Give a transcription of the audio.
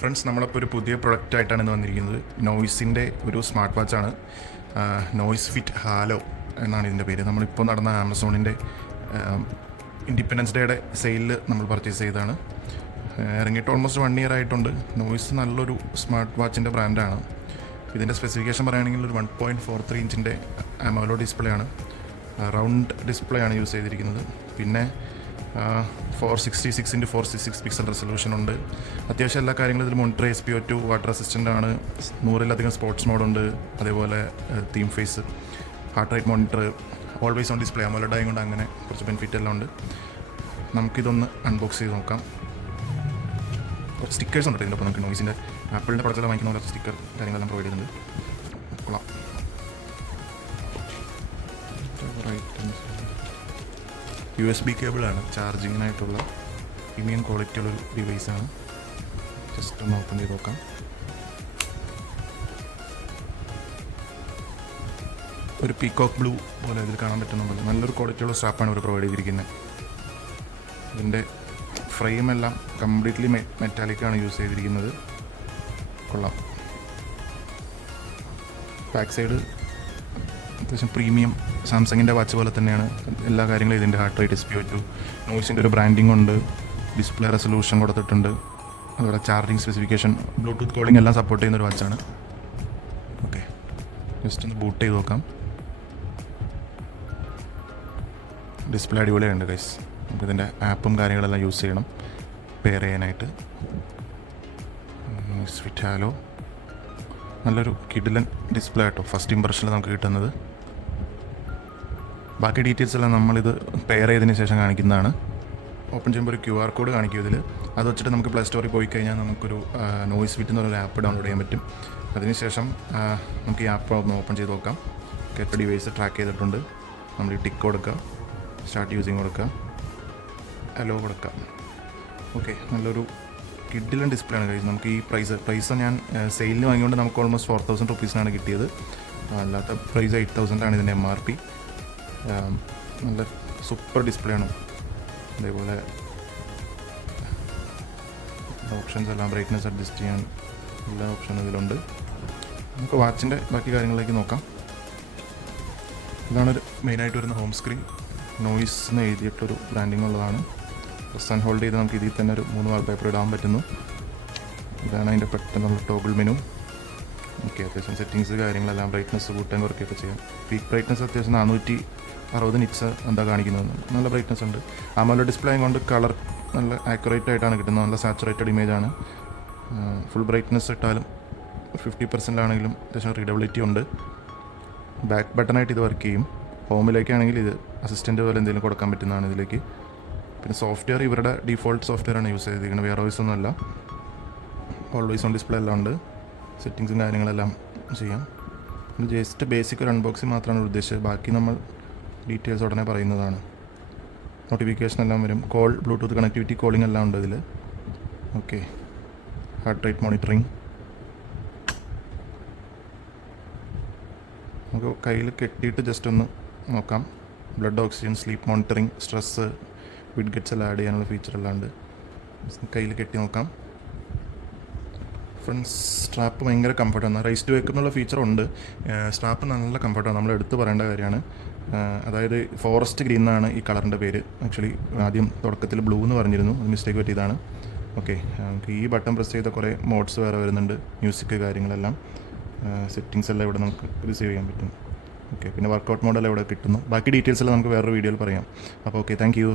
Friends, നമ്മളിപ്പോൾ ഒരു പുതിയ പ്രൊഡക്റ്റായിട്ടാണ് ഇന്ന് വന്നിരിക്കുന്നത്. നോയ്സിൻ്റെ ഒരു സ്മാർട്ട് വാച്ചാണ്. നോയ്സ് ഫിറ്റ് ഹാലോ എന്നാണ് ഇതിൻ്റെ പേര്. നമ്മളിപ്പോൾ നടന്ന ആമസോണിൻ്റെ ഇൻഡിപെൻഡൻസ് ഡേയുടെ സെയിലിൽ നമ്മൾ പർച്ചേസ് ചെയ്തതാണ്. ഇറങ്ങിയിട്ട് ഓൾമോസ്റ്റ് 1 ഇയർ ആയിട്ടുണ്ട്. നോയ്സ് നല്ലൊരു സ്മാർട്ട് വാച്ചിൻ്റെ ബ്രാൻഡാണ്. ഇതിൻ്റെ സ്പെസിഫിക്കേഷൻ പറയുകയാണെങ്കിൽ ഒരു 1.43 ഇഞ്ചിൻ്റെ അമോലോ ഡിസ്പ്ലേ ആണ്. റൗണ്ട് ഡിസ്പ്ലേ ആണ് യൂസ് ചെയ്തിരിക്കുന്നത്. പിന്നെ 466x466 പിക്സൽ റെസൊല്യൂഷൻ ഉണ്ട്. അത്യാവശ്യം എല്ലാ കാര്യങ്ങളും ഇതിൽ മോണിറ്റർ SpO2 വാട്ടർ അസിസ്റ്റൻ്റ് ആണ്. 100-ലധികം സ്പോർട്സ് മോഡുണ്ട്. അതേപോലെ theme face, heart rate monitor, always on display, AMOLED ആയതുകൊണ്ട് അങ്ങനെ കുറച്ച് ബെനിഫിറ്റ് എല്ലാം ഉണ്ട്. നമുക്കിതൊന്ന് അൺബോക്സ് ചെയ്ത് നോക്കാം. കുറച്ച് സ്റ്റിക്കേഴ്സ് ഉണ്ട് ഇതിൻ്റെ ഒപ്പം. നമുക്ക് നോയ്സിൻ്റെ ആപ്പിളിൻ്റെ പ്രൊഡക്റ്റെല്ലാം വാങ്ങിക്കുന്ന കുറച്ച് സ്റ്റിക്കർ കാര്യങ്ങളെല്ലാം പ്രൊവൈഡ് ചെയ്യുന്നുണ്ട്. കൊള്ളാം. USB കേബിളാണ്, ചാർജിങ്ങിനായിട്ടുള്ള പ്രീമിയം ക്വാളിറ്റിയുള്ളൊരു ഡിവൈസാണ്. ജസ്റ്റ് ഒന്ന് ഓപ്പൺ ചെയ്ത് നോക്കാം. ഒരു പീകോക്ക് ബ്ലൂ പോലെ ഇതിൽ കാണാൻ പറ്റുന്നുണ്ട്. നല്ലൊരു ക്വാളിറ്റിയുള്ള സ്ട്രാപ്പാണ് ഇവർ പ്രൊവൈഡ് ചെയ്തിരിക്കുന്നത്. ഇതിൻ്റെ ഫ്രെയിമെല്ലാം കംപ്ലീറ്റ്ലി മെറ്റാലിക്കാണ് യൂസ് ചെയ്തിരിക്കുന്നത്. കൊള്ളാം. ബാക്ക് സൈഡ് അത്യാവശ്യം പ്രീമിയം സാംസങ്ങിൻ്റെ വാച്ച് പോലെ തന്നെയാണ് എല്ലാ കാര്യങ്ങളും. ഇതിൻ്റെ ഹാർട്ട് റേറ്റ്, SpO2, നോയ്സിൻ്റെ ഒരു ബ്രാൻഡിങ് ഉണ്ട്. ഡിസ്പ്ലേ റെസൊല്യൂഷൻ കൊടുത്തിട്ടുണ്ട്. അതുപോലെ ചാർജിങ് സ്പെസിഫിക്കേഷൻ, ബ്ലൂടൂത്ത് കോളിംഗ് എല്ലാം സപ്പോർട്ട് ചെയ്യുന്നൊരു വാച്ചാണ്. ഓക്കെ, ജസ്റ്റ് ഒന്ന് ബൂട്ട് ചെയ്ത് നോക്കാം. ഡിസ്പ്ലേ അടിപൊളിയുണ്ട് ഗൈസ്. നമുക്കിതിൻ്റെ ആപ്പും കാര്യങ്ങളെല്ലാം യൂസ് ചെയ്യണം പെയർ ചെയ്യാനായിട്ട്. ഫിറ്റ് ഹാലോ നല്ലൊരു കിഡിലൻ ഡിസ്പ്ലേ ആട്ടോ, ഫസ്റ്റ് ഇംപ്രഷനിൽ നമുക്ക് കിട്ടുന്നത്. ബാക്കി ഡീറ്റെയിൽസ് എല്ലാം നമ്മളിത് പെയർ ചെയ്തതിന് ശേഷം കാണിക്കുന്നതാണ്. ഓപ്പൺ ചെയ്യുമ്പോൾ ഒരു QR കോഡ് കാണിക്കും ഇതിൽ. അത് വെച്ചിട്ട് നമുക്ക് പ്ലേ സ്റ്റോറിൽ പോയി കഴിഞ്ഞാൽ നമുക്കൊരു നോയ്സ് ഫിറ്റ് എന്നൊരു ആപ്പ് ഡൗൺലോഡ് ചെയ്യാൻ പറ്റും. അതിനുശേഷം നമുക്ക് ഈ ആപ്പ് ഒന്ന് ഓപ്പൺ ചെയ്ത് നോക്കാം. ഇപ്പോൾ ഡിവൈസ് ട്രാക്ക് ചെയ്തിട്ടുണ്ട്. നമ്മൾ ഈ ടിക്ക് കൊടുക്കുക, സ്റ്റാർട്ട് യൂസിങ് കൊടുക്കുക, അലോ കൊടുക്കുക. ഓക്കെ, നല്ലൊരു കിഡിലൻ ഡിസ്പ്ലേ ആണ് കഴിയുന്നത്. നമുക്ക് ഈ പ്രൈസ് ഞാൻ സെയിലിന് വാങ്ങിക്കൊണ്ട് നമുക്ക് ഓൾമോസ്റ്റ് 4000 റുപ്പീസിനാണ് കിട്ടിയത്. അല്ലാത്ത പ്രൈസ് 8000 ആണ് ഇതിൻ്റെ MRP. നല്ല സൂപ്പർ ഡിസ്പ്ലേ ആണ്. അതേപോലെ ഓപ്ഷൻസ് എല്ലാം, ബ്രൈറ്റ്നസ് അഡ്ജസ്റ്റ് ചെയ്യാൻ എല്ലാ ഓപ്ഷനും ഇതിലുണ്ട്. നമുക്ക് വാച്ചിൻ്റെ ബാക്കി കാര്യങ്ങളിലേക്ക് നോക്കാം. ഇതാണ് മെയിനായിട്ട് വരുന്ന ഹോം സ്ക്രീൻ. നോയ്സ് എന്ന് എഴുതിയിട്ടൊരു ബ്രാൻഡിങ് ഉള്ളതാണ്. പ്രസ് ആൻഡ് ഹോൾഡ് ചെയ്ത് നമുക്ക് ഇതിൽ തന്നെ ഒരു 3 വാൾപേപ്പർ ഇടാൻ പറ്റുന്നു. ഇതാണ് അതിൻ്റെ പെട്ടെന്നുള്ള ടോഗിൾ മെനു. ഓക്കെ, അത്യാവശ്യം സെറ്റിങ്സ് കാര്യങ്ങളെല്ലാം, ബ്രൈറ്റ്നസ് കൂട്ടാൻ കുറയ്ക്കുകയൊക്കെ ചെയ്യാം. പീക്ക് ബ്രൈറ്റ്നസ് അത്യാവശ്യം 460 നിറ്റ്സ് എന്താ കാണിക്കുന്നത്. നല്ല ബ്രൈറ്റ്നസ് ഉണ്ട്. AMOLED ഡിസ്പ്ലേ കൊണ്ട് കളർ നല്ല ആക്യുറേറ്റ് ആയിട്ടാണ് കിട്ടുന്നത്. നല്ല സാച്ചുറേറ്റഡ് ഇമേജാണ്. ഫുൾ ബ്രൈറ്റ്നസ് ഇട്ടാലും 50%-ലാണെങ്കിലും അത്യാവശ്യം റീഡബിലിറ്റി ഉണ്ട്. ബാക്ക് ബട്ടണായിട്ട് ഇത് വർക്ക് ചെയ്യും. ഹോമിലേക്കാണെങ്കിൽ ഇത് അസിസ്റ്റൻ്റ് പോലെ എന്തെങ്കിലും കൊടുക്കാൻ പറ്റുന്നതാണ് ഇതിലേക്ക്. പിന്നെ സോഫ്റ്റ്വെയർ ഇവരുടെ ഡിഫോൾട്ട് സോഫ്റ്റ്വെയറാണ് യൂസ് ചെയ്തിരിക്കുന്നത്, വേറെ വോയിസ് ഒന്നുമല്ല. ഓൾവേസ് ഓൺ ഡിസ്പ്ലേ എല്ലാം ഉണ്ട്. സെറ്റിങ്സും കാര്യങ്ങളെല്ലാം ചെയ്യാം. ജസ്റ്റ് ബേസിക് ഒരു അൺബോക്സിങ് മാത്രമാണ് ഉദ്ദേശിച്ചത്. ബാക്കി നമ്മൾ ഡീറ്റെയിൽസ് ഉടനെ പറയുന്നതാണ്. നോട്ടിഫിക്കേഷൻ എല്ലാം വരും. കോൾ, ബ്ലൂടൂത്ത് കണക്ടിവിറ്റി, കോളിംഗ് എല്ലാം ഉണ്ട് ഇതിൽ. Okay, heart rate monitoring. നമുക്ക് കയ്യിൽ കെട്ടിയിട്ട് ജസ്റ്റ് ഒന്ന് നോക്കാം. Blood oxygen, sleep monitoring, stress, widgets എല്ലാം ആഡ് ചെയ്യാനുള്ള ഫീച്ചറെല്ലാം ഉണ്ട്. കയ്യിൽ കെട്ടി നോക്കാം. ഫ്രണ്ട്സ്, സ്ട്രാപ്പ് ഭയങ്കര കംഫർട്ടാണ്. റൈസ് ടു വെക്ക് എന്നുള്ള ഫീച്ചറുണ്ട്. സ്ട്രാപ്പ് നല്ല കംഫർട്ടാണ്, നമ്മൾ എടുത്ത് പറയേണ്ട കാര്യമാണ്. അതായത് ഫോറസ്റ്റ് ഗ്രീൻ എന്നാണ് ഈ കളറിൻ്റെ പേര്. ആക്ച്വലി ആദ്യം തുടക്കത്തിൽ ബ്ലൂ എന്ന് പറഞ്ഞിരുന്നു, അത് മിസ്റ്റേക്ക് പറ്റിയതാണ്. ഓക്കെ, നമുക്ക് ഈ ബട്ടൺ പ്രസ് ചെയ്ത കുറേ മോഡ്സ് വേറെ വരുന്നുണ്ട്. മ്യൂസിക് കാര്യങ്ങളെല്ലാം, സെറ്റിങ്സ് എല്ലാം ഇവിടെ നമുക്ക് റിസീവ് ചെയ്യാൻ പറ്റും. ഓക്കെ, പിന്നെ വർക്കൗട്ട് മോഡെല്ലാം ഇവിടെ കിട്ടുന്നു. ബാക്കി ഡീറ്റെയിൽസ് എല്ലാം നമുക്ക് വേറൊരു വീഡിയോയിൽ പറയാം. അപ്പോൾ ഓക്കെ, താങ്ക് യു.